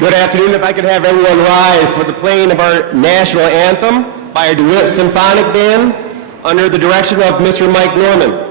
Good afternoon. If I could have everyone rise for the playing of our national anthem by our DeWitt Symphonic Band under the direction of Mr. Mike Norman.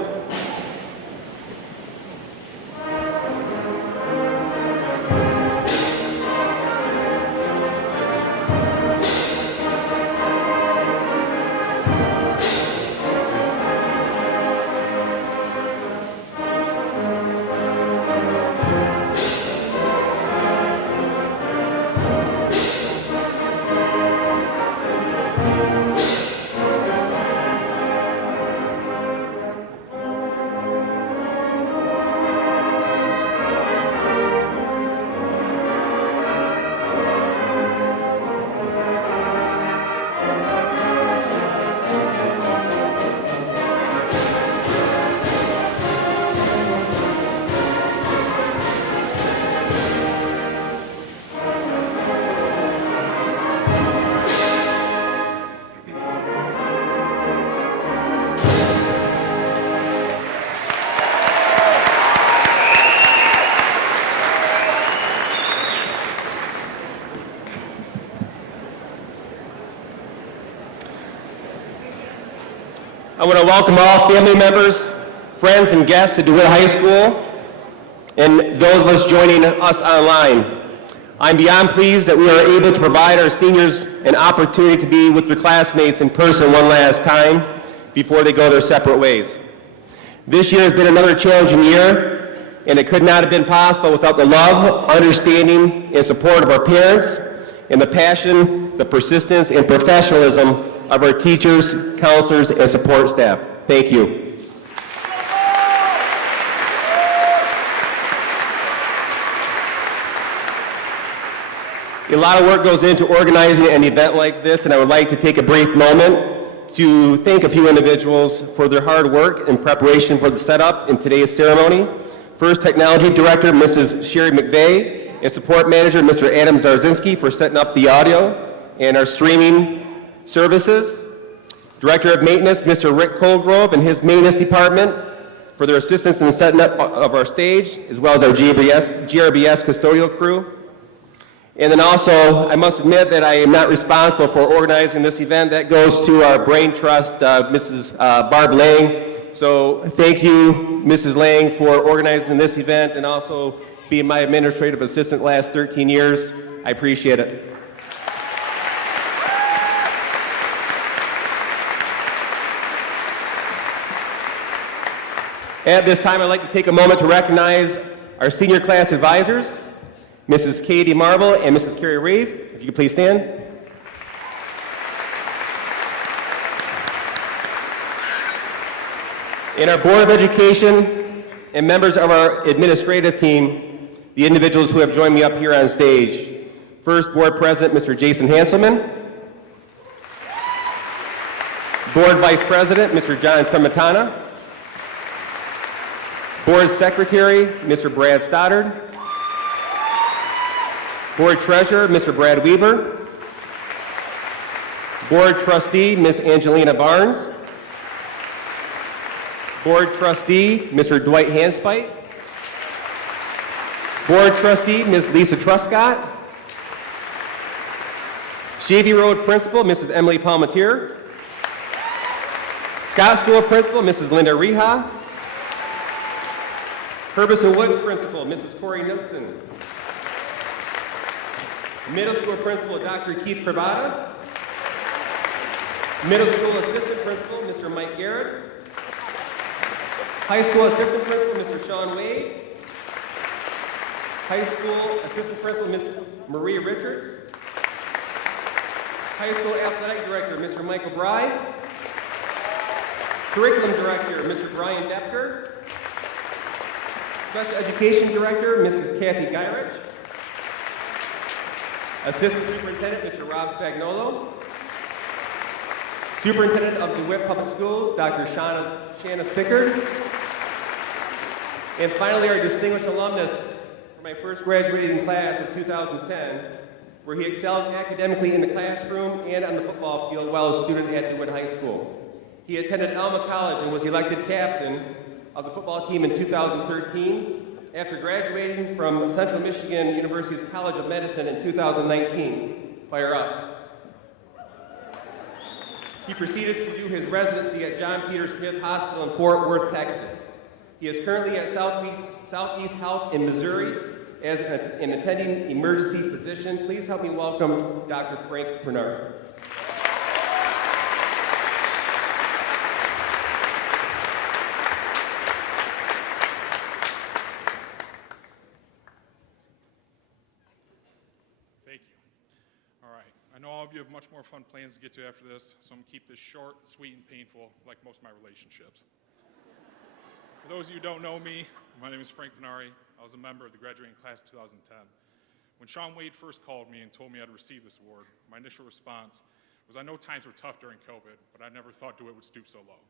I want to welcome all family members, friends, and guests to DeWitt High School, and those of us joining us online. I'm beyond pleased that we are able to provide our seniors an opportunity to be with their classmates in person one last time before they go their separate ways. This year has been another challenging year, and it could not have been possible without the love, understanding, and support of our parents, and the passion, the persistence, and professionalism of our teachers, counselors, and support staff. Thank you. A lot of work goes into organizing an event like this, and I would like to take a brief moment to thank a few individuals for their hard work in preparation for the setup in today's ceremony. First, Technology Director, Mrs. Sherry McVeigh, and Support Manager, Mr. Adam Zarzinski, for setting up the audio and our streaming services. Director of Maintenance, Mr. Rick Colgrove, and his maintenance department for their assistance in the setting up of our stage, as well as our GRBS custodial crew. And then also, I must admit that I am not responsible for organizing this event. That goes to our brain trust, Mrs. Barb Lang. So thank you, Mrs. Lang, for organizing this event and also being my administrative assistant the last 13 years. I appreciate it. At this time, I'd like to take a moment to recognize our senior class advisors, Mrs. Katie Marble and Mrs. Carrie Reeve. If you could please stand. And our Board of Education and members of our administrative team, the individuals who have joined me up here on stage. First, Board President, Mr. Jason Hanselman. Board Vice President, Mr. John Trematana. Board Secretary, Mr. Brad Stoddard. Board Treasurer, Mr. Brad Weaver. Board Trustee, Ms. Angelina Barnes. Board Trustee, Mr. Dwight Handspite. Board Trustee, Ms. Lisa Truscott. Shavy Road Principal, Mrs. Emily Palmatier. Scott School Principal, Mrs. Linda Reha. Herbison Woods Principal, Mrs. Corey Knudsen. Middle School Principal, Dr. Keith Cravata. Middle School Assistant Principal, Mr. Mike Garrett. High School Assistant Principal, Mr. Sean Wade. High School Assistant Principal, Ms. Marie Richards. High School Athletic Director, Mr. Michael Bride. Curriculum Director, Mr. Brian Depker. Special Education Director, Mrs. Kathy Geirich. Assistant Superintendent, Mr. Rob Spagnolo. Superintendent of DeWitt Public Schools, Dr. Shanna Spickard. And finally, our distinguished alumnus for my first graduating class of 2010, where he excelled academically in the classroom and on the football field while a student at DeWitt High School. He attended Alma College and was elected captain of the football team in 2013, after graduating from Central Michigan University's College of Medicine in 2019. Fire up. He proceeded to do his residency at John Peter Smith Hospital in Fort Worth, Texas. He is currently at Southeast Health in Missouri as an attending emergency physician. Please help me welcome Dr. Frank Fernari. Thank you. All right. I know all of you have much more fun plans to get to after this, so I'm going to keep this short, sweet, and painful like most of my relationships. For those of you who don't know me, my name is Frank Fernari. I was a member of the graduating class of 2010. When Sean Wade first called me and told me I'd receive this award, my initial response was, I know times were tough during COVID, but I never thought DeWitt would stoop so low.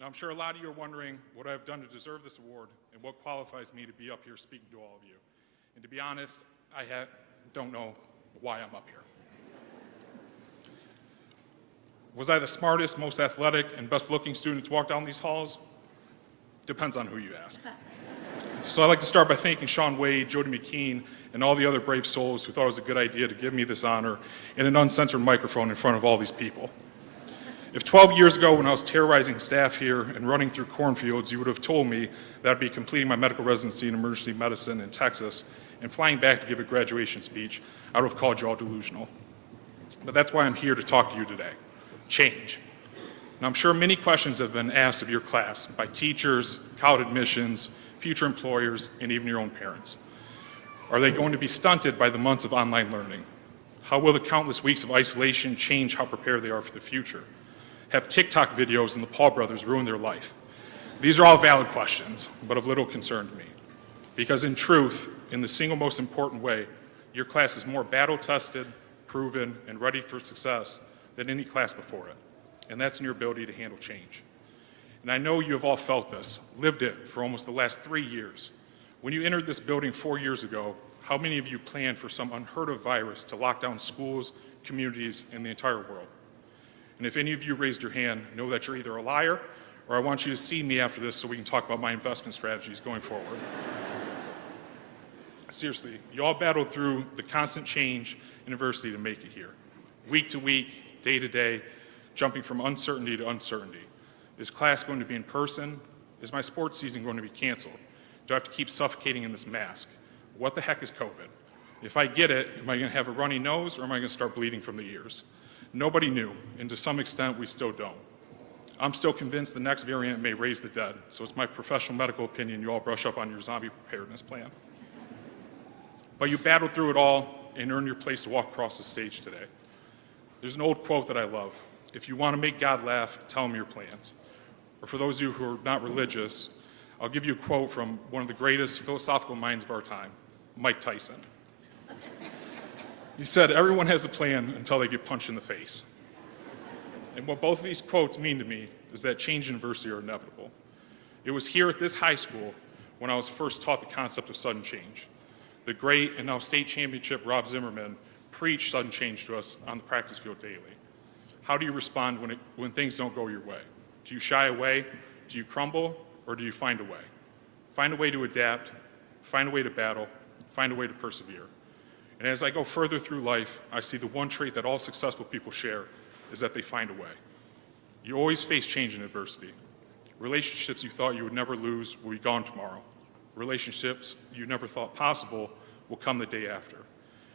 Now, I'm sure a lot of you are wondering what I've done to deserve this award and what qualifies me to be up here speaking to all of you. And to be honest, I don't know why I'm up here. Was I the smartest, most athletic, and best-looking student to walk down these halls? Depends on who you ask. So I'd like to start by thanking Sean Wade, Jody McKean, and all the other brave souls who thought it was a good idea to give me this honor and an uncensored microphone in front of all these people. If 12 years ago, when I was terrorizing staff here and running through cornfields, you would have told me that I'd be completing my medical residency in emergency medicine in Texas and flying back to give a graduation speech, I would have called you all delusional. But that's why I'm here to talk to you today. Change. Now, I'm sure many questions have been asked of your class by teachers, college admissions, future employers, and even your own parents. Are they going to be stunted by the months of online learning? How will the countless weeks of isolation change how prepared they are for the future? Have TikTok videos and the Paul brothers ruined their life? These are all valid questions, but of little concern to me. Because in truth, in the single most important way, your class is more battle-tested, proven, and ready for success than any class before it. And that's in your ability to handle change. And I know you have all felt this, lived it for almost the last 3 years. When you entered this building 4 years ago, how many of you planned for some unheard of virus to lock down schools, communities, and the entire world? And if any of you raised your hand, know that you're either a liar or I want you to see me after this so we can talk about my investment strategies going forward. Seriously, you all battled through the constant change and adversity to make it here. Week to week, day to day, jumping from uncertainty to uncertainty. Is class going to be in person? Is my sports season going to be canceled? Do I have to keep suffocating in this mask? What the heck is COVID? If I get it, am I going to have a runny nose or am I going to start bleeding from the ears? Nobody knew, and to some extent, we still don't. I'm still convinced the next variant may raise the dead, so it's my professional medical opinion you all brush up on your zombie preparedness plan. But you battled through it all and earned your place to walk across the stage today. There's an old quote that I love. If you want to make God laugh, tell him your plans. Or for those of you who are not religious, I'll give you a quote from one of the greatest philosophical minds of our time, Mike Tyson. He said, everyone has a plan until they get punched in the face. And what both of these quotes mean to me is that change and adversity are inevitable. It was here at this high school when I was first taught the concept of sudden change. The great and now state championship Rob Zimmerman preached sudden change to us on the practice field daily. How do you respond when things don't go your way? Do you shy away? Do you crumble? Or do you find a way? Find a way to adapt, find a way to battle, find a way to persevere. And as I go further through life, I see the one trait that all successful people share is that they find a way. You always face change and adversity. Relationships you thought you would never lose will be gone tomorrow. Relationships you never thought possible will come the day after.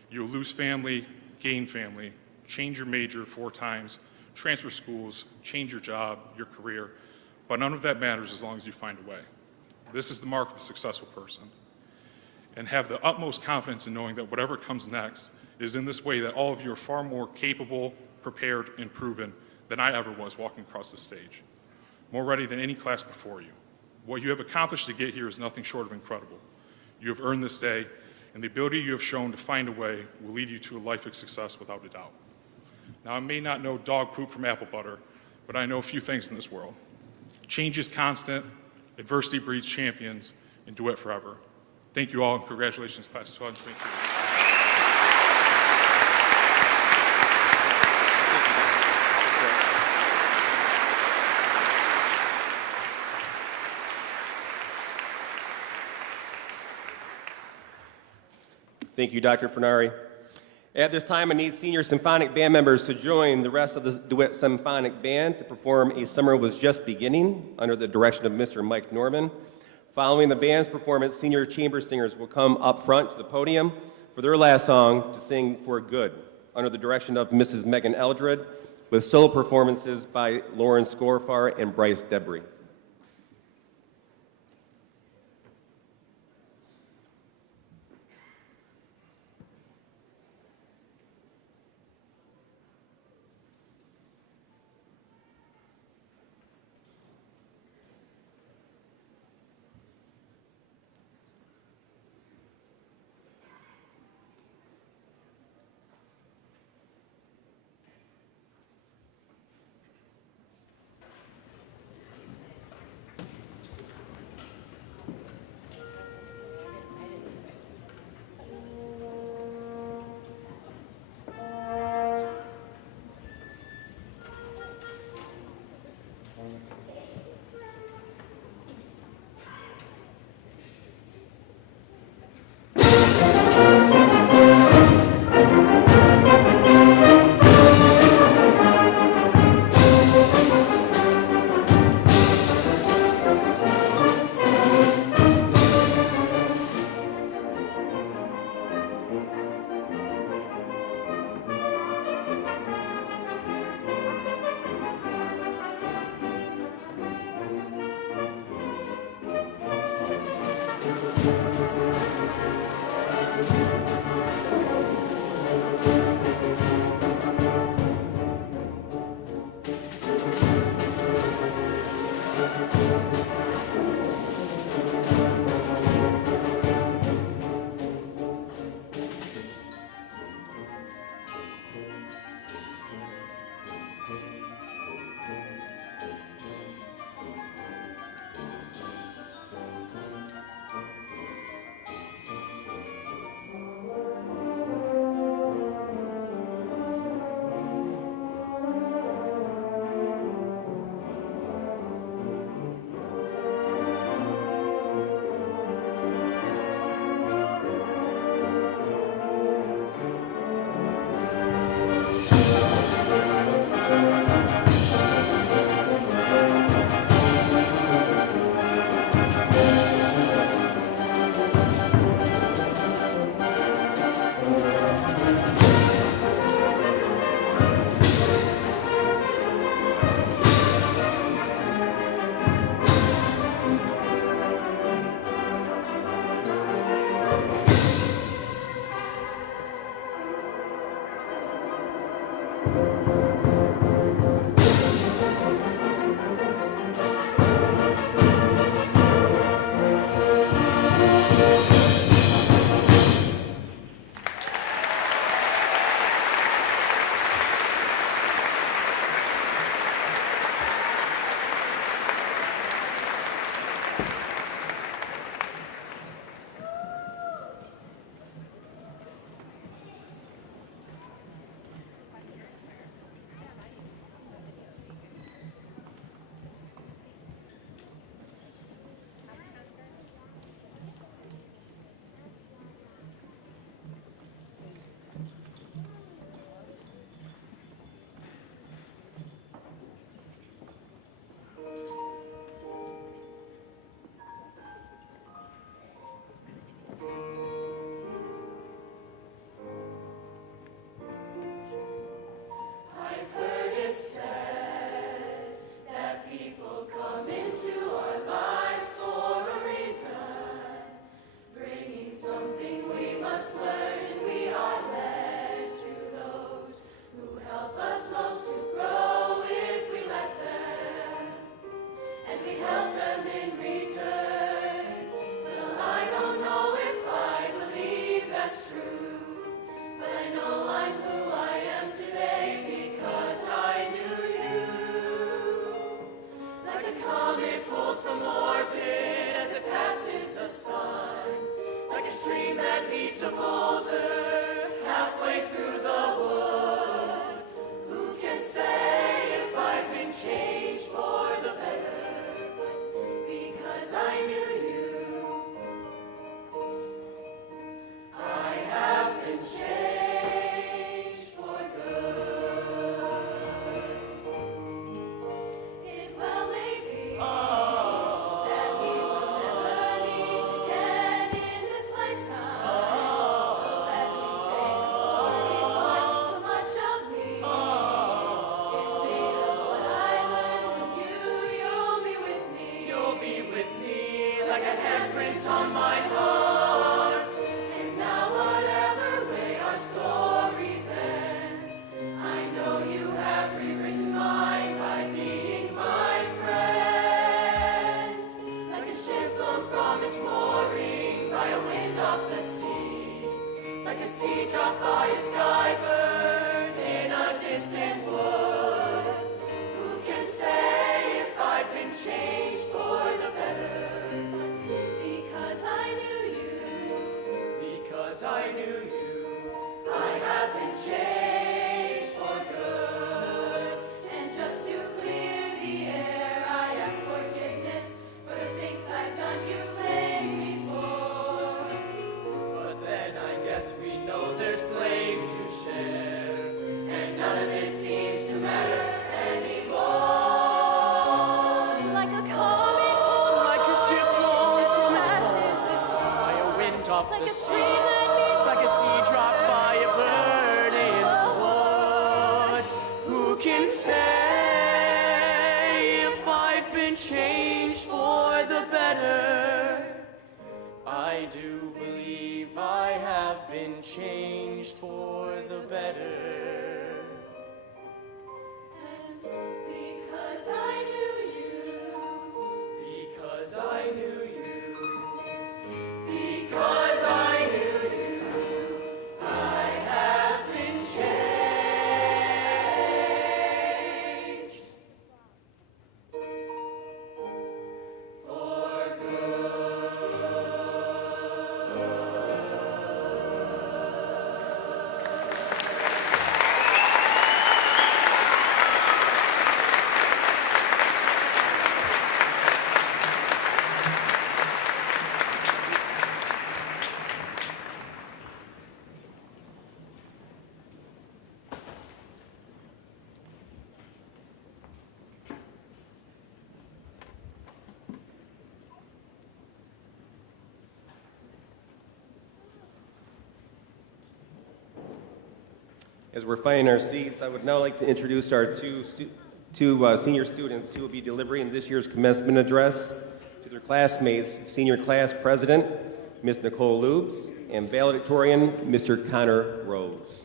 You'll lose family, gain family, change your major 4 times, transfer schools, change your job, your career, but none of that matters as long as you find a way. This is the mark of a successful person. And have the utmost confidence in knowing that whatever comes next is in this way that all of you are far more capable, prepared, and proven than I ever was walking across the stage. More ready than any class before you. What you have accomplished to get here is nothing short of incredible. You have earned this day, and the ability you have shown to find a way will lead you to a life of success without a doubt. Now, I may not know dog poop from apple butter, but I know a few things in this world. Change is constant, adversity breeds champions, and DeWitt forever. Thank you all, and congratulations, Class 2022. Thank you, Dr. Fernari. At this time, I need senior symphonic band members to join the rest of the Duet Symphonic Band to perform A Summer Was Just Beginning under the direction of Mr. Mike Norman. Following the band's performance, senior chamber singers will come up front to the podium for their last song to sing For Good under the direction of Mrs. Megan Eldred, with solo performances by Lauren Scorfar and Bryce Debris. I have on my heart. And now whatever way our stories end, I know you have rewritten mine by being my friend. Like a ship blown from its mooring by a wind off the sea, like a seed dropped by a sky bird in a distant wood. Who can say if I've been changed for the better? Because I knew you, because I knew you, I have been changed for good. And just to clear the air, I ask forgiveness for the things I've done you blamed me for. But then I guess we know there's blame to share, and none of it seems to matter anymore. Like a comet over, Like a ship blown as it from its passes moor, the sea. by a wind off Like the a sea. stream that meets Like a seed dropped by a bird in the wood. Who can say if I've been changed for the better? I do believe I have been changed for the better. And because I knew you, Because I knew you. because I knew you, I have been changed for As we're finding our seats, I would now like to introduce our two senior students who will be delivering this year's commencement address to their classmates, Senior Class President, Ms. Nicole Lubes, and Valedictorian, Mr. Connor Rose.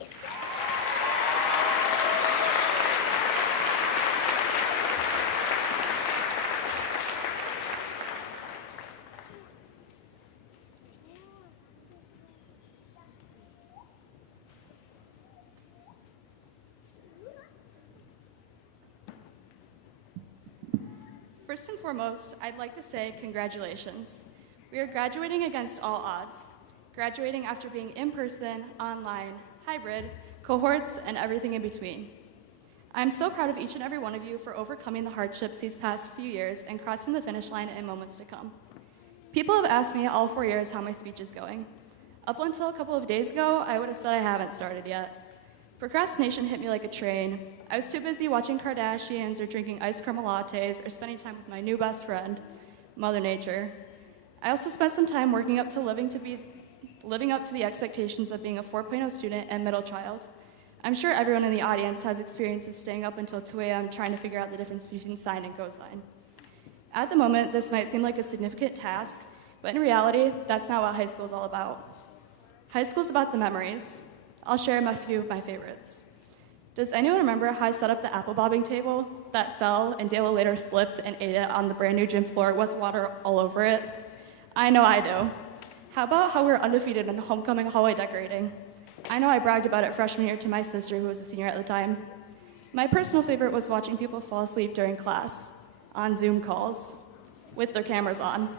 First and foremost, I'd like to say congratulations. We are graduating against all odds, graduating after being in person, online, hybrid, cohorts, and everything in between. I'm so proud of each and every one of you for overcoming the hardships these past few years and crossing the finish line in moments to come. People have asked me all 4 years how my speech is going. Up until a couple of days ago, I would have said I haven't started yet. Procrastination hit me like a train. I was too busy watching Kardashians or drinking iced caramel lattes or spending time with my new best friend, Mother Nature. I also spent some time working up to living up to the expectations of being a 4.0 student and middle child. I'm sure everyone in the audience has experiences staying up until 2 a.m. trying to figure out the difference between sine and cosine. At the moment, this might seem like a significant task, but in reality, that's not what high school is all about. High school is about the memories. I'll share a few of my favorites. Does anyone remember how I set up the apple bobbing table that fell and Dale later slipped and ate it on the brand new gym floor with water all over it? I know I do. How about how we were undefeated in homecoming hallway decorating? I know I bragged about it freshman year to my sister who was a senior at the time. My personal favorite was watching people fall asleep during class, on Zoom calls, with their cameras on.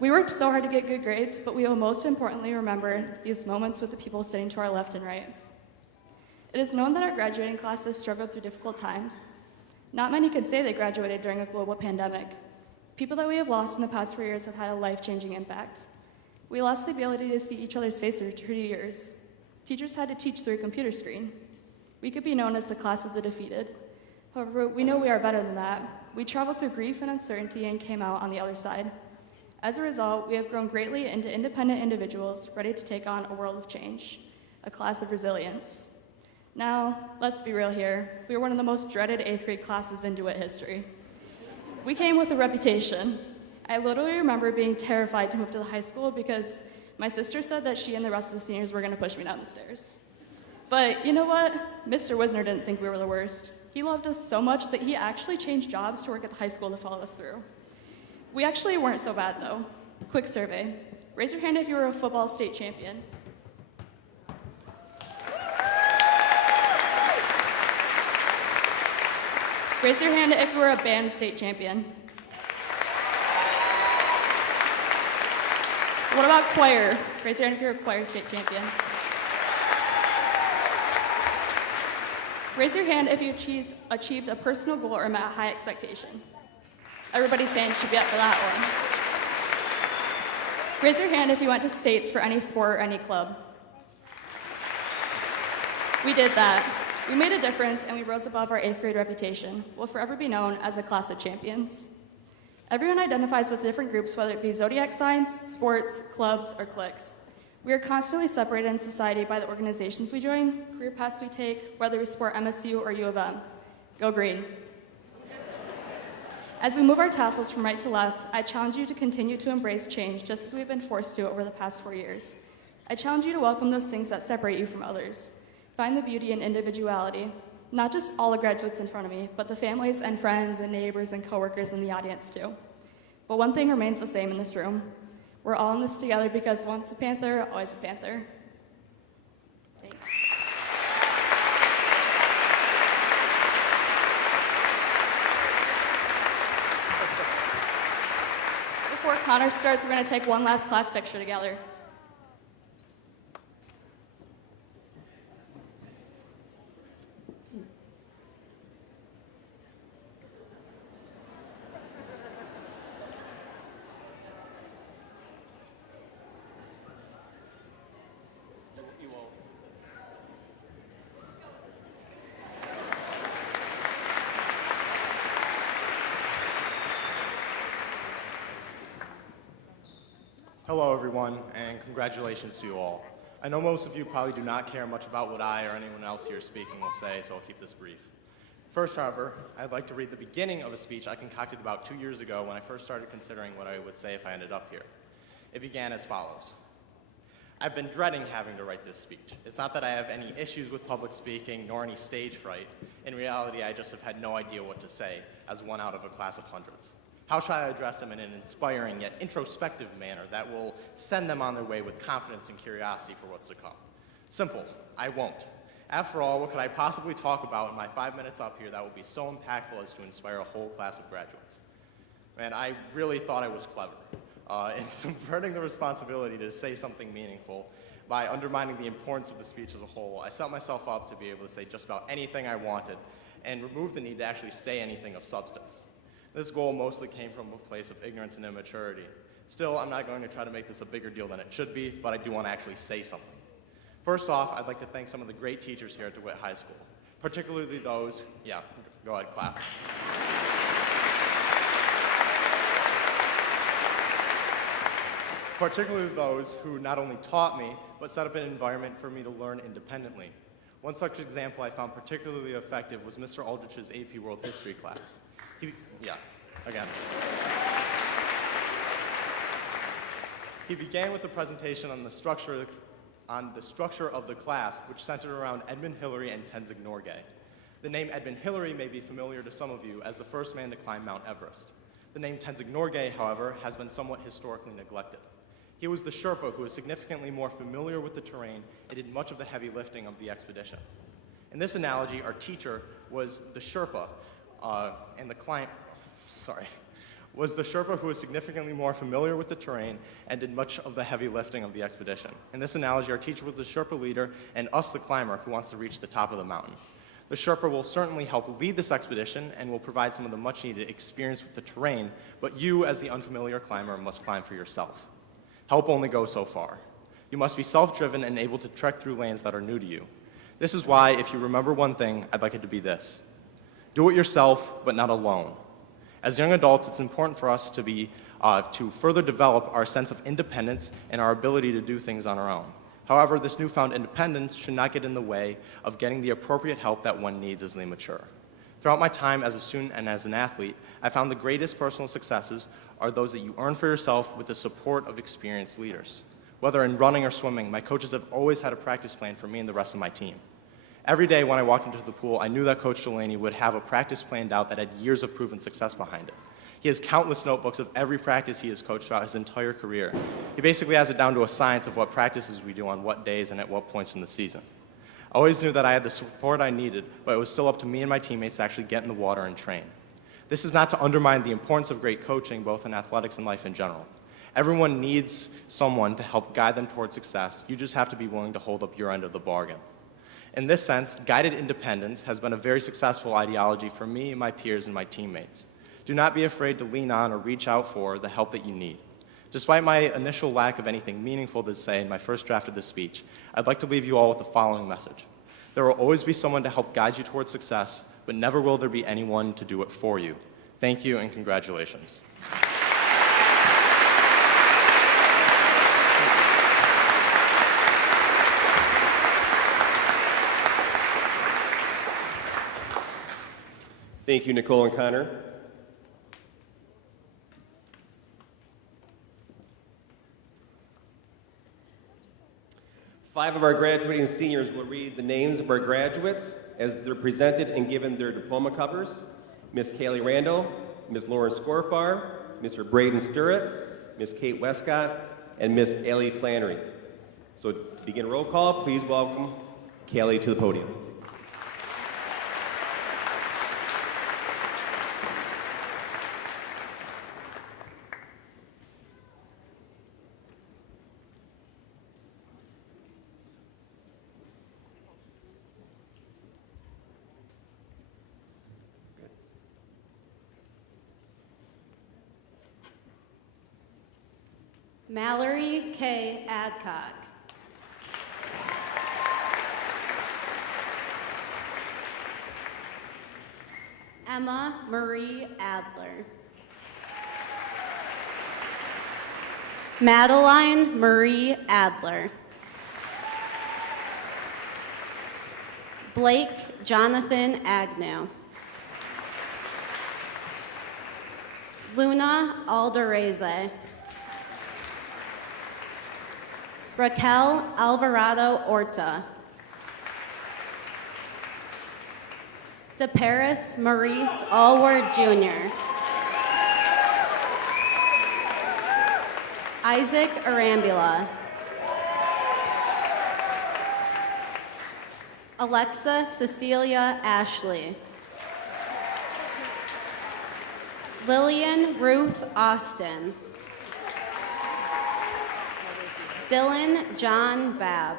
We worked so hard to get good grades, but we will most importantly remember these moments with the people sitting to our left and right. It is known that our graduating classes struggled through difficult times. Not many could say they graduated during a global pandemic. People that we have lost in the past 4 years have had a life-changing impact. We lost the ability to see each other's faces for 2 years. Teachers had to teach through a computer screen. We could be known as the class of the defeated. However, we know we are better than that. We traveled through grief and uncertainty and came out on the other side. As a result, we have grown greatly into independent individuals ready to take on a world of change, a class of resilience. Now, let's be real here. We were one of the most dreaded 8th grade classes in DeWitt history. We came with a reputation. I literally remember being terrified to move to the high school because my sister said that she and the rest of the seniors were going to push me down the stairs. But you know what? Mr. Wisner didn't think we were the worst. He loved us so much that he actually changed jobs to work at the high school to follow us through. We actually weren't so bad, though. Quick survey. Raise your hand if you were a football state champion. Raise your hand if you were a band state champion. What about choir? Raise your hand if you're a choir state champion. Raise your hand if you achieved a personal goal or met a high expectation. Everybody's saying should be up for that one. Raise your hand if you went to states for any sport or any club. We did that. We made a difference and we rose above our 8th grade reputation. We'll forever be known as a class of champions. Everyone identifies with different groups, whether it be zodiac signs, sports, clubs, or cliques. We are constantly separated in society by the organizations we join, career paths we take, whether we support MSU or U of M. Go green. As we move our tassels from right to left, I challenge you to continue to embrace change just as we've been forced to over the past 4 years. I challenge you to welcome those things that separate you from others. Find the beauty in individuality, not just all the graduates in front of me, but the families and friends and neighbors and coworkers in the audience too. But one thing remains the same in this room. We're all in this together because once a Panther, always a Panther. Thanks. Before Connor starts, we're going to take one last class picture together. Hello, everyone, and congratulations to you all. I know most of you probably do not care much about what I or anyone else here speaking will say, so I'll keep this brief. First, however, I'd like to read the beginning of a speech I concocted about 2 years ago when I first started considering what I would say if I ended up here. It began as follows. I've been dreading having to write this speech. It's not that I have any issues with public speaking nor any stage fright. In reality, I just have had no idea what to say as one out of a class of hundreds. How shall I address them in an inspiring yet introspective manner that will send them on their way with confidence and curiosity for what's to come? Simple, I won't. After all, what could I possibly talk about in my 5 minutes up here that will be so impactful as to inspire a whole class of graduates? Man, I really thought I was clever in subverting the responsibility to say something meaningful by undermining the importance of the speech as a whole. I set myself up to be able to say just about anything I wanted and remove the need to actually say anything of substance. This goal mostly came from a place of ignorance and immaturity. Still, I'm not going to try to make this a bigger deal than it should be, but I do want to actually say something. First off, I'd like to thank some of the great teachers here at DeWitt High School, particularly those, go ahead, clap. Particularly those who not only taught me, but set up an environment for me to learn independently. One such example I found particularly effective was Mr. Aldrich's AP World History class. He began with a presentation on the structure of the class, which centered around Edmund Hillary and Tenzing Norgay. The name Edmund Hillary may be familiar to some of you as the first man to climb Mount Everest. The name Tenzing Norgay, however, has been somewhat historically neglected. He was the Sherpa who was significantly more familiar with the terrain and did much of the heavy lifting of the expedition. In this analogy, our teacher was the Sherpa, and the client, was the Sherpa who was significantly more familiar with the terrain and did much of the heavy lifting of the expedition. In this analogy, our teacher was the Sherpa leader and us the climber who wants to reach the top of the mountain. The Sherpa will certainly help lead this expedition and will provide some of the much needed experience with the terrain, but you as the unfamiliar climber must climb for yourself. Help only goes so far. You must be self-driven and able to trek through lands that are new to you. This is why, if you remember one thing, I'd like it to be this. Do it yourself, but not alone. As young adults, it's important for us to further develop our sense of independence and our ability to do things on our own. However, this newfound independence should not get in the way of getting the appropriate help that one needs as they mature. Throughout my time as a student and as an athlete, I found the greatest personal successes are those that you earn for yourself with the support of experienced leaders. Whether in running or swimming, my coaches have always had a practice plan for me and the rest of my team. Every day when I walked into the pool, I knew that Coach Delaney would have a practice planned out that had years of proven success behind it. He has countless notebooks of every practice he has coached throughout his entire career. He basically has it down to a science of what practices we do on what days and at what points in the season. I always knew that I had the support I needed, but it was still up to me and my teammates to actually get in the water and train. This is not to undermine the importance of great coaching, both in athletics and life in general. Everyone needs someone to help guide them toward success. You just have to be willing to hold up your end of the bargain. In this sense, guided independence has been a very successful ideology for me, my peers, and my teammates. Do not be afraid to lean on or reach out for the help that you need. Despite my initial lack of anything meaningful to say in my first draft of this speech, I'd like to leave you all with the following message. There will always be someone to help guide you towards success, but never will there be anyone to do it for you. Thank you and congratulations. Thank you, Nicole and Connor. Five of our graduating seniors will read the names of our graduates as they're presented and given their diploma covers. Miss Kaylee Randall, Ms. Lauren Scorfar, Mr. Braden Sturrett, Miss Kate Westcott, and Miss Ellie Flannery. So to begin roll call, please welcome Kaylee to the podium. Mallory K. Adcock. Emma Marie Adler. Madeline Marie Adler. Blake Jonathan Agnew. Luna Alderese. Raquel Alvarado Orta. DeParis Maurice Allward Jr. Isaac Arambula. Alexa Cecilia Ashley. Lillian Ruth Austin. Dylan John Babb.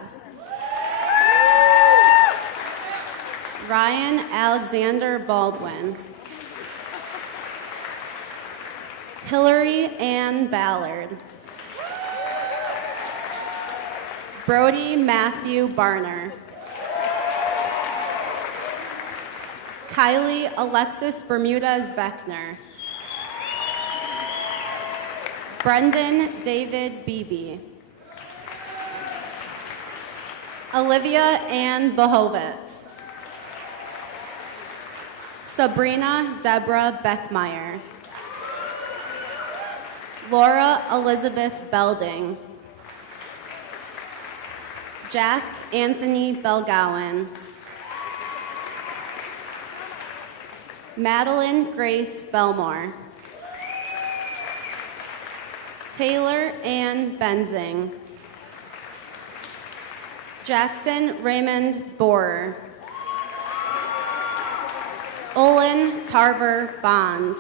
Ryan Alexander Baldwin. Hillary Ann Ballard. Brody Matthew Barner. Kylie Alexis Bermudez Beckner. Brendan David Beebe. Olivia Ann Bohovitz. Sabrina Deborah Beckmeyer. Laura Elizabeth Belding. Jack Anthony Belgowan. Madeline Grace Belmore. Taylor Ann Benzing. Jackson Raymond Borer. Olin Tarver Bond.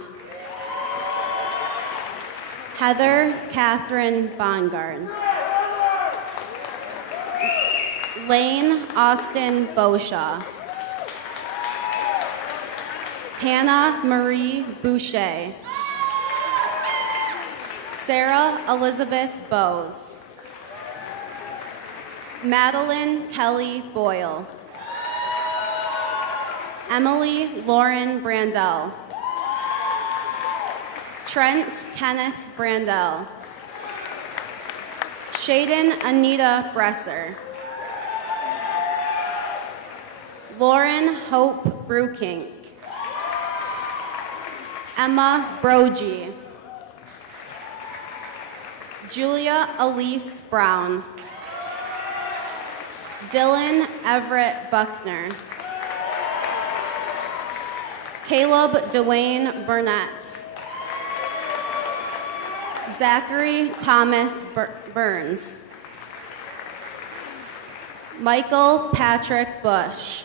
Heather Catherine Bongard. Lane Austin Boshaw. Hannah Marie Boucher. Sarah Elizabeth Bowes. Madeline Kelly Boyle. Emily Lauren Brandell. Trent Kenneth Brandell. Shaden Anita Bresser. Lauren Hope Brukink. Emma Brogy. Julia Elise Brown. Dylan Everett Buckner. Caleb Dwayne Burnett. Zachary Thomas Burns. Michael Patrick Bush.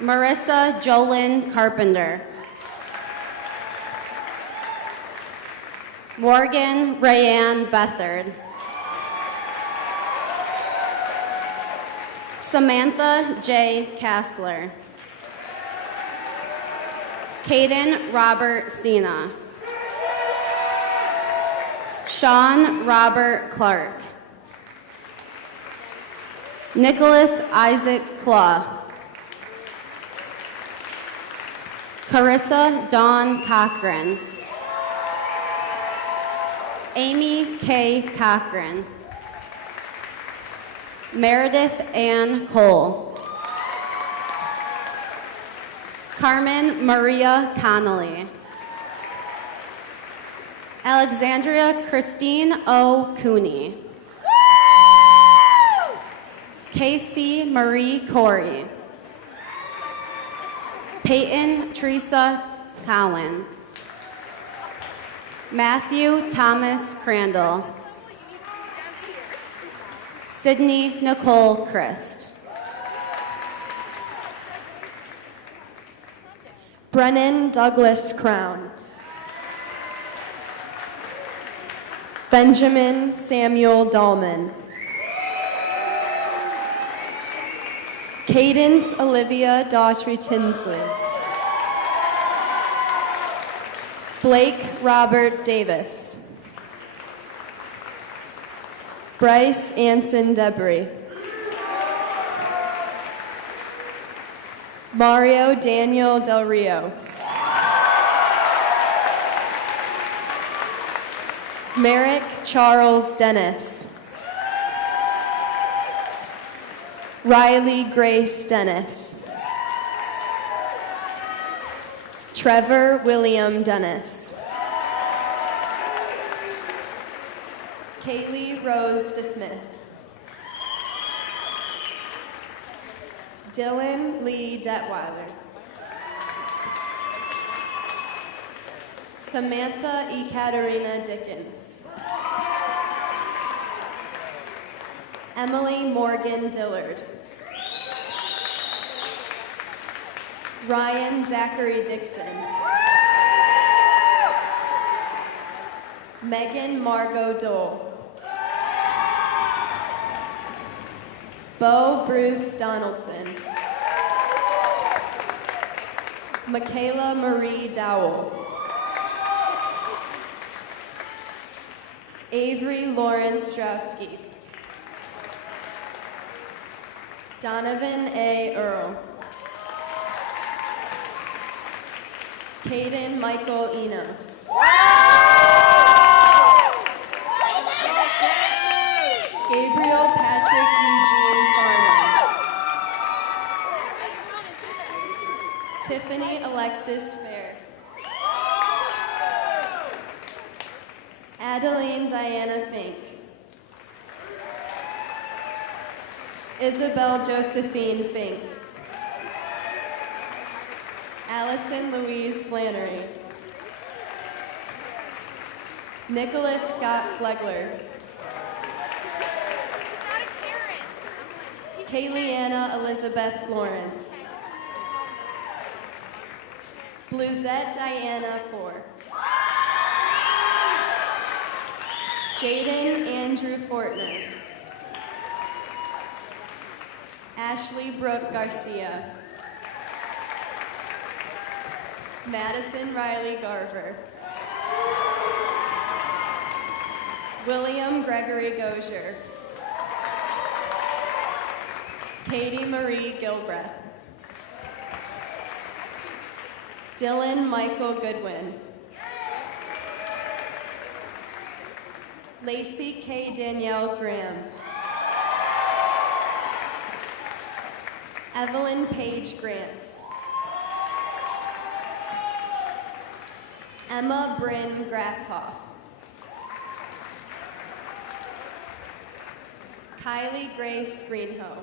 Marissa Jolyn Carpenter. Morgan Rayanne Bethard. Samantha J. Kassler. Caden Robert Sena. Sean Robert Clark. Nicholas Isaac Claw. Carissa Dawn Cochran. Amy K. Cochran. Meredith Ann Cole. Carmen Maria Connolly. Alexandria Christine O. Cooney. Casey Marie Corey. Peyton Teresa Cowan. Matthew Thomas Crandall. Sydney Nicole Christ. Brennan Douglas Crown. Benjamin Samuel Dahlman. Cadence Olivia Daughtry Tinsley. Blake Robert Davis. Bryce Anson Debris. Mario Daniel Del Rio. Merrick Charles Dennis. Riley Grace Dennis. Trevor William Dennis. Kaylee Rose DeSmith. Dylan Lee Detweiler. Samantha Ekaterina Dickens. Emily Morgan Dillard. Ryan Zachary Dixon. Megan Margot Dole. Bo Bruce Donaldson. Michaela Marie Dowell. Avery Lauren Strowski. Donovan A. Earl. Caden Michael Enos. Gabriel Patrick Eugene Farnham. Tiffany Alexis Fair. Adeline Diana Fink. Isabel Josephine Fink. Allison Louise Flannery. Nicholas Scott Flegler. Kayleanna Elizabeth Florence. Bluezette Diana Ford. Jaden Andrew Fortner. Ashley Brooke Garcia. Madison Riley Garver. William Gregory Gosier. Katie Marie Gilbreth. Dylan Michael Goodwin. Lacey K. Danielle Graham. Evelyn Paige Grant. Emma Bryn Grasshoff. Kylie Grace Greenhoe.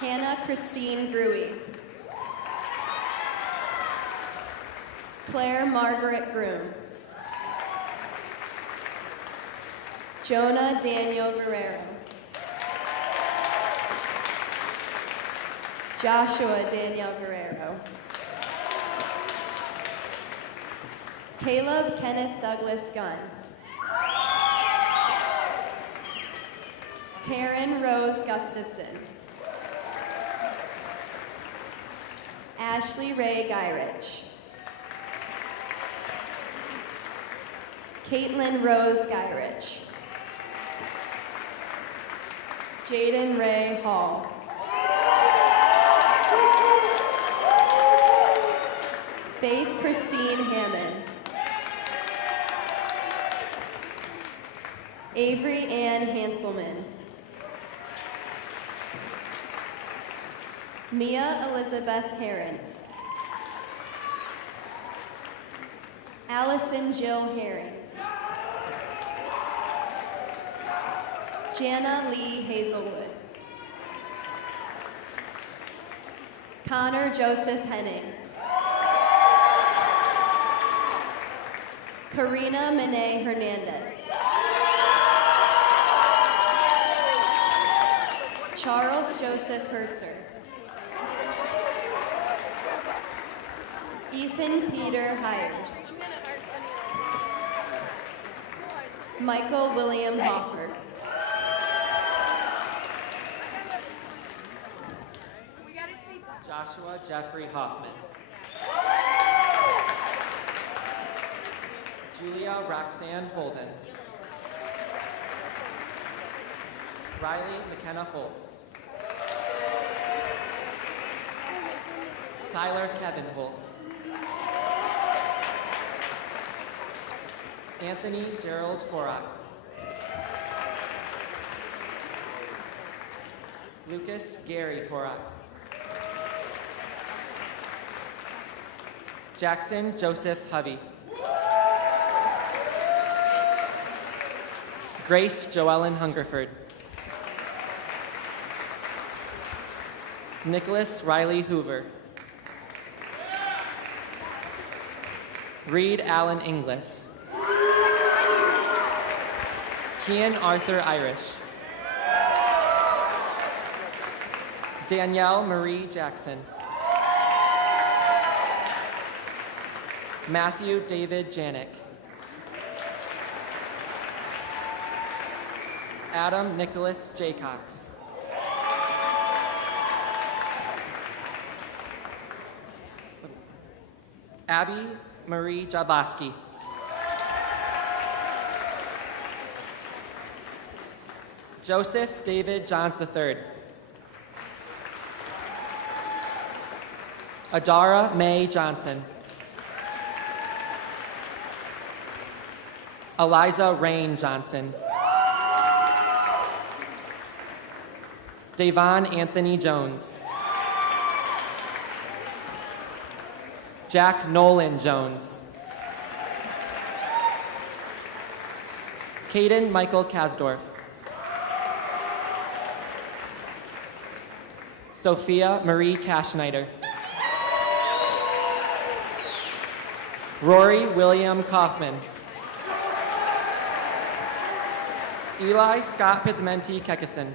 Hannah Christine Gruey. Claire Margaret Groom. Jonah Daniel Guerrero. Joshua Daniel Guerrero. Caleb Kenneth Douglas Gunn. Taryn Rose Gustafson. Ashley Ray Gyrich. Caitlin Rose Gyrich. Jaden Ray Hall. Faith Christine Hammond. Avery Ann Hanselman. Mia Elizabeth Harrent. Allison Jill Herring. Jana Lee Hazelwood. Connor Joseph Henning. Karina Mene Hernandez. Charles Joseph Hertzer. Ethan Peter Hires. Michael William Hofford. Joshua Jeffrey Hoffman. Julia Roxanne Holden. Riley McKenna Holtz. Tyler Kevin Holtz. Anthony Gerald Korak. Lucas Gary Korak. Jackson Joseph Hovey. Grace Joellen Hungerford. Nicholas Riley Hoover. Reed Allen Inglis. Kian Arthur Irish. Danielle Marie Jackson. Matthew David Janik. Adam Nicholas Jaycox. Abby Marie Jablaski. Joseph David Johns III. Adara Mae Johnson. Eliza Rain Johnson. Davon Anthony Jones. Jack Nolan Jones. Caden Michael Kasdorf. Sophia Marie Kaschneider. Rory William Kaufman. Eli Scott Pizmenti Kekison.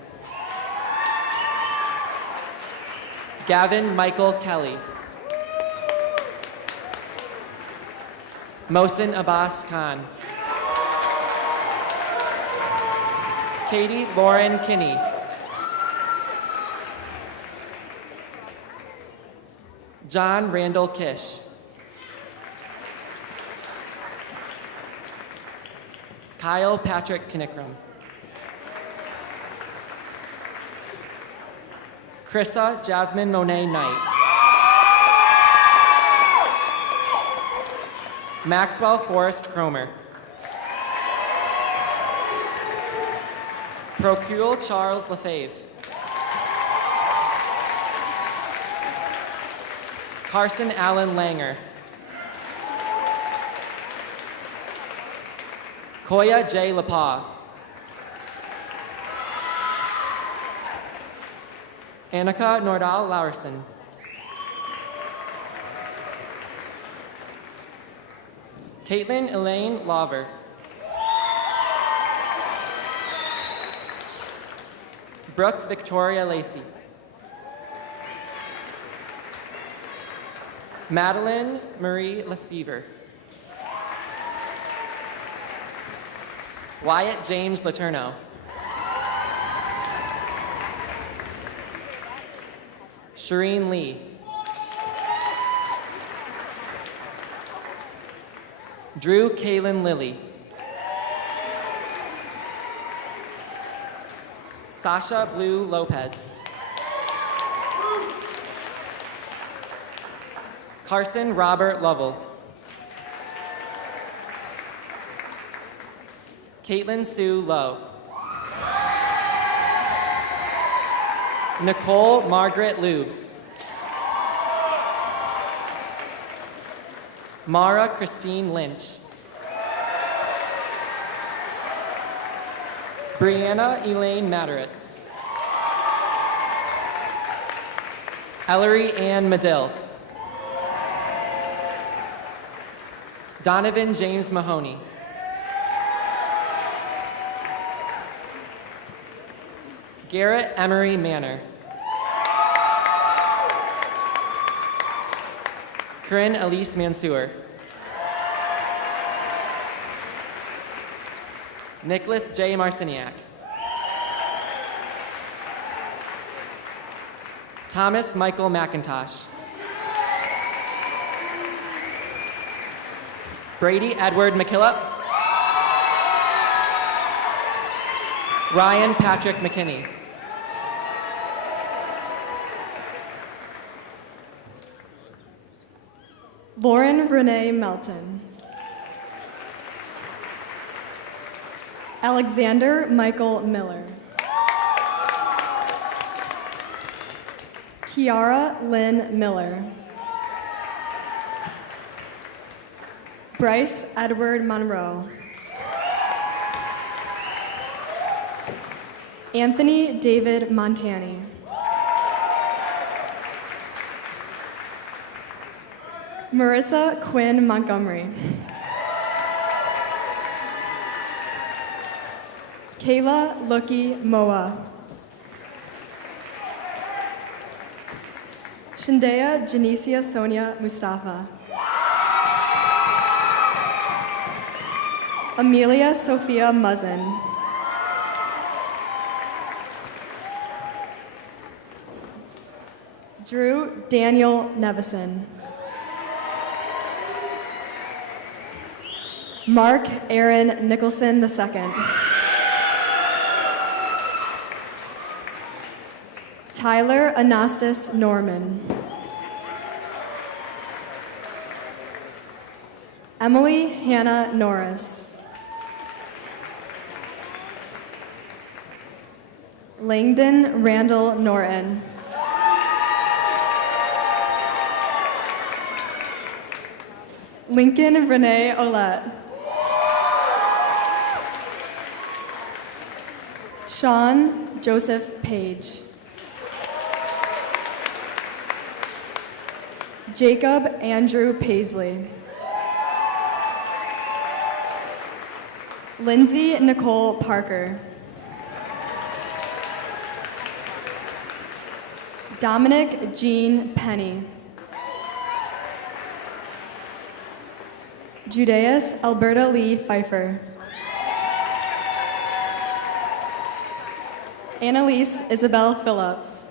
Gavin Michael Kelly. Mohsin Abbas Khan. Katie Lauren Kinney. John Randall Kish. Kyle Patrick Knickram. Krissa Jasmine Monet Knight. Maxwell Forrest Cromer. Procule Charles Lefebvre. Carson Allen Langer. Koya J. Lapa. Annika Nordal Laursen. Caitlin Elaine Laver. Brooke Victoria Lacey. Madeline Marie Lefevre. Wyatt James Laterno. Shireen Lee. Drew Kaylin Lilly. Sasha Blue Lopez. Carson Robert Lovell. Caitlin Sue Lowe. Nicole Margaret Lubes. Mara Christine Lynch. Brianna Elaine Materitz. Ellery Ann Medill. Donovan James Mahoney. Garrett Emery Manor. Corinne Elise Mansour. Nicholas J. Marciniak. Thomas Michael McIntosh. Brady Edward McKillop. Ryan Patrick McKinney. Lauren Renee Melton. Alexander Michael Miller. Kiara Lynn Miller. Bryce Edward Monroe. Anthony David Montani. Marissa Quinn Montgomery. Kayla Lucky Moa. Shandaya Janicia Sonia Mustafa. Amelia Sophia Muzzin. Drew Daniel Nevison. Mark Aaron Nicholson II. Tyler Anastas Norman. Emily Hannah Norris. Langdon Randall Norton. Lincoln Renee Olette. Sean Joseph Page. Jacob Andrew Paisley. Lindsay Nicole Parker. Dominic Jean Penny. Judeus Alberta Lee Pfeiffer. Annalise Isabel Phillips.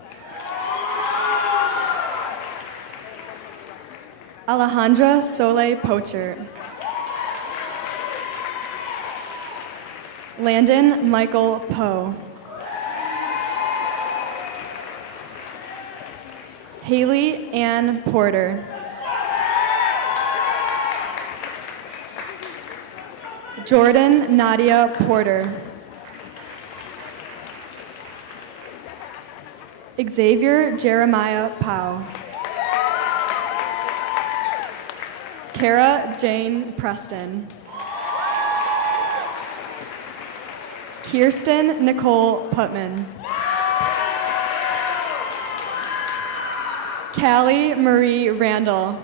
Alejandra Sole Pocher. Landon Michael Poe. Haley Ann Porter. Jordan Nadia Porter. Xavier Jeremiah Powell. Kara Jane Preston. Kirsten Nicole Putman. Callie Marie Randall.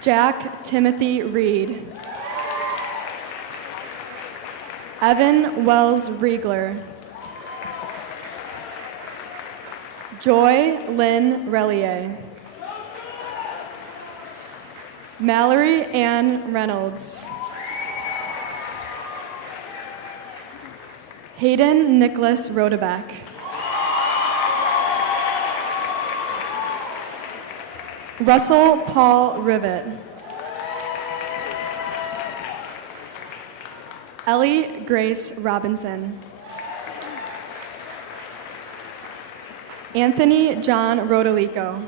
Jack Timothy Reed. Evan Wells Riegler. Joy Lynn Relier. Mallory Ann Reynolds. Hayden Nicholas Rodebeck. Russell Paul Rivet. Ellie Grace Robinson. Anthony John Rodolico.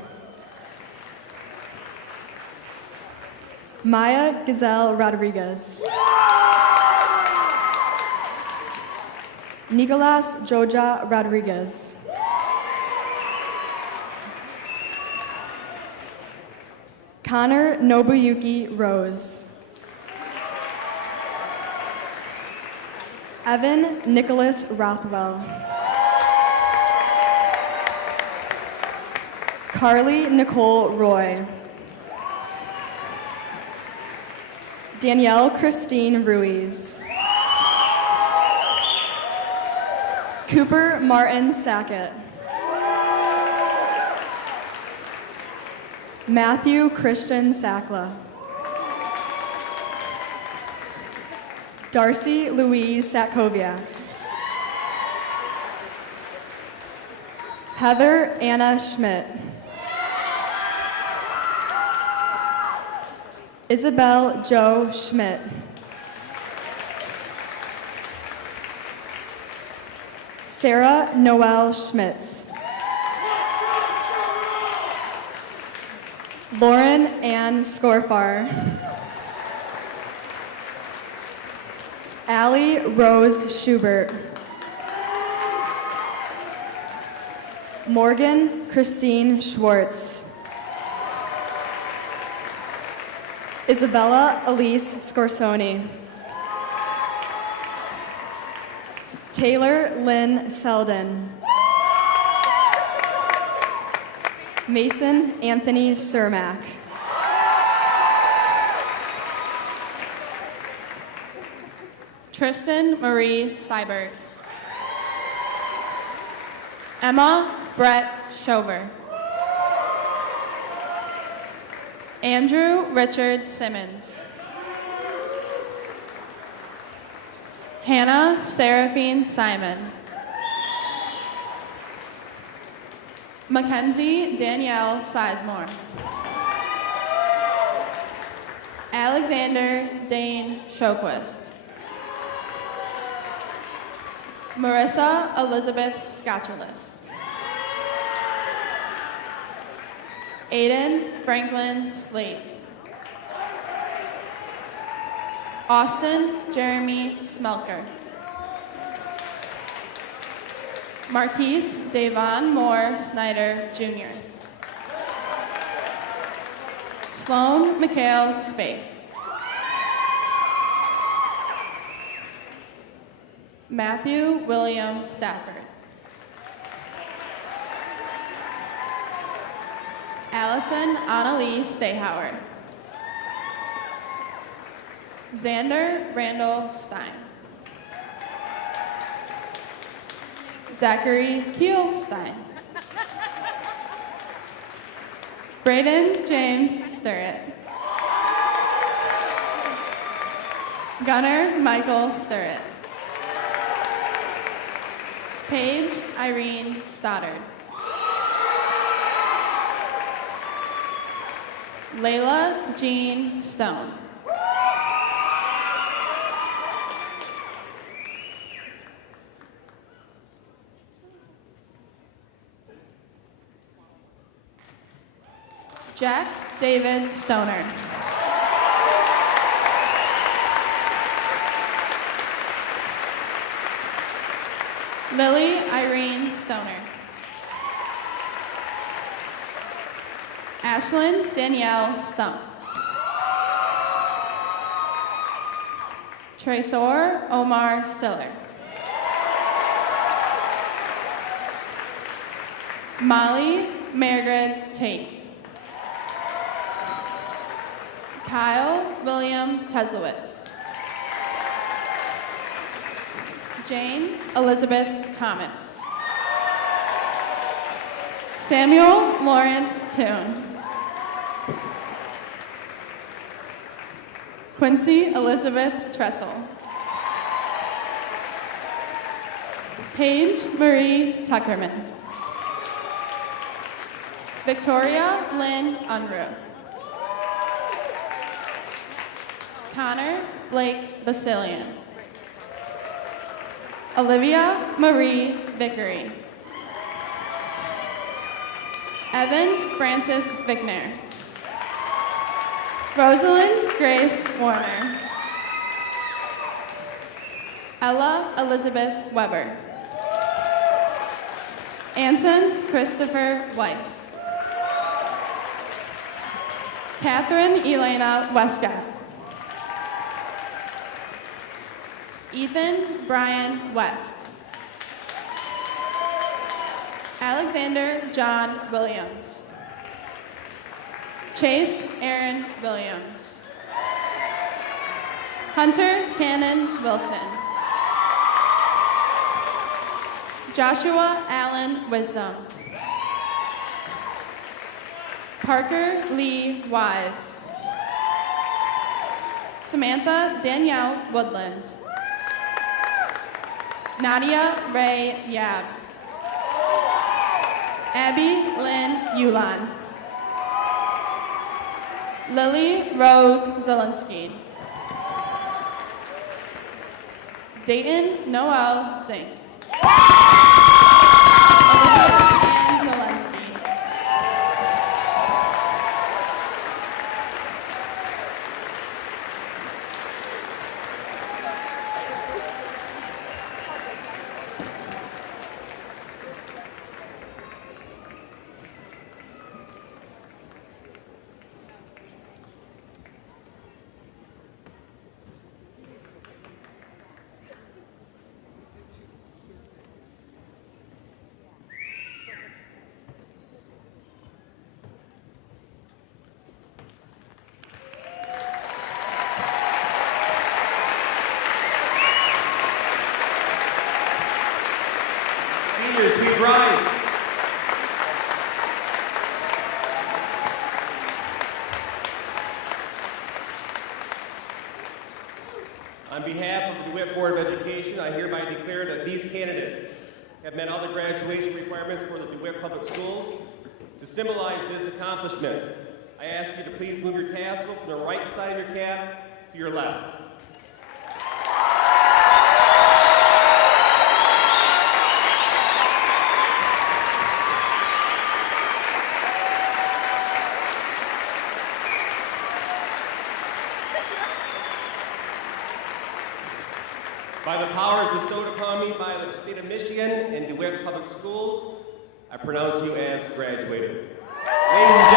Maya Gazelle Rodriguez. Nicolas Joja Rodriguez. Connor Nobuyuki Rose. Evan Nicholas Rothwell. Carly Nicole Roy. Danielle Christine Ruiz. Cooper Martin Sackett. Matthew Christian Sackla. Darcy Louise Satkovia. Heather Anna Schmidt. Isabel Joe Schmidt. Sarah Noel Schmitz. Lauren Ann Scorfar. Allie Rose Schubert. Morgan Christine Schwartz. Isabella Elise Scorsoni. Taylor Lynn Selden. Mason Anthony Cermak. Tristan Marie Seibert. Emma Brett Shover. Andrew Richard Simmons. Hannah Seraphine Simon. Mackenzie Danielle Sizemore. Alexander Dane Shoquist. Marissa Elizabeth Scotchulis. Aiden Franklin Slate. Austin Jeremy Smelker. Marquise Davon Moore Snyder, Jr. Sloan McHale Spade. Matthew William Stafford. Allison Annalie Stayhauer. Xander Randall Stein. Zachary Kielstein. Braden James Sturrett. Gunnar Michael Sturrett. Paige Irene Stoddard. Layla Jean Stone. Jack David Stoner. Lily Irene Stoner. Ashlyn Danielle Stump. Tresor Omar Siller. Molly Margaret Tate. Kyle William Teslowitz. Jane Elizabeth Thomas. Samuel Lawrence Toon. Quincy Elizabeth Tressel. Paige Marie Tuckerman. Victoria Lynn Unruh. Connor Blake Basilian. Olivia Marie Vickery. Evan Francis Vickner. Rosalind Grace Warner. Ella Elizabeth Weber. Anson Christopher Weiss. Catherine Elena Westcott. Ethan Brian West. Alexander John Williams. Chase Aaron Williams. Hunter Cannon Wilson. Joshua Allen Wisdom. Parker Lee Wise. Samantha Danielle Woodland. Nadia Ray Yabs. Abby Lynn Ulan. Lily Rose Zielinski. Dayton Noel Zink. Olivia Ann Zielinski. Seniors, please rise. On behalf of the DeWitt Board of Education, I hereby declare that these candidates have met all the graduation requirements for the DeWitt Public Schools. To symbolize this accomplishment, I ask you to please move your tassel from the right side of your cap to your left. By the powers bestowed upon me by the state of Michigan and DeWitt Public Schools, I pronounce you as graduated. Ladies and